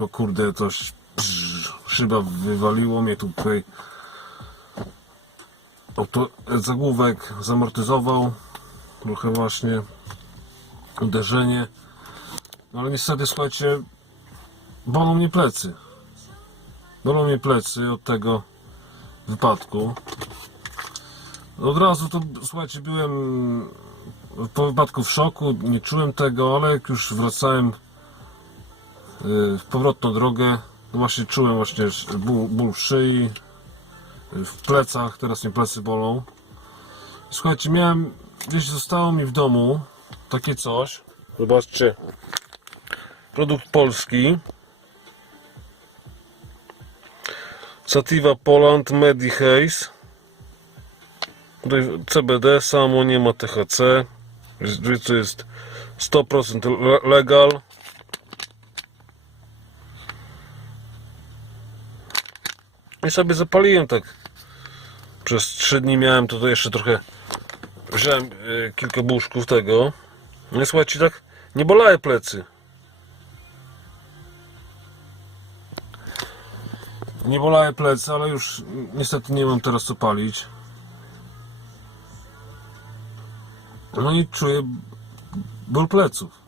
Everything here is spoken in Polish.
No kurde, psz, szyba wywaliło mnie tutaj. Oto zagłówek zamortyzował. Trochę właśnie uderzenie. No ale niestety słuchajcie, bolą mnie plecy. Bolą mnie plecy od tego wypadku. Od razu to, słuchajcie, byłem po wypadku w szoku, nie czułem tego, ale jak już wracałem w powrotną drogę, to właśnie czułem właśnie ból, ból w szyi, y, w plecach, teraz mnie plecy bolą. Słuchajcie, miałem, gdzieś zostało mi w domu takie coś. Zobaczcie. Produkt polski. Sativa Poland Medihaze. Tutaj CBD samo, nie ma THC. To jest 100% le- legal. I sobie zapaliłem tak. Przez 3 dni miałem to, to jeszcze trochę. Wziąłem e, kilka buszków tego. No i słuchajcie, tak nie bolały plecy. Nie bolały plecy, ale już niestety nie mam teraz co palić. No i czuję ból pleców.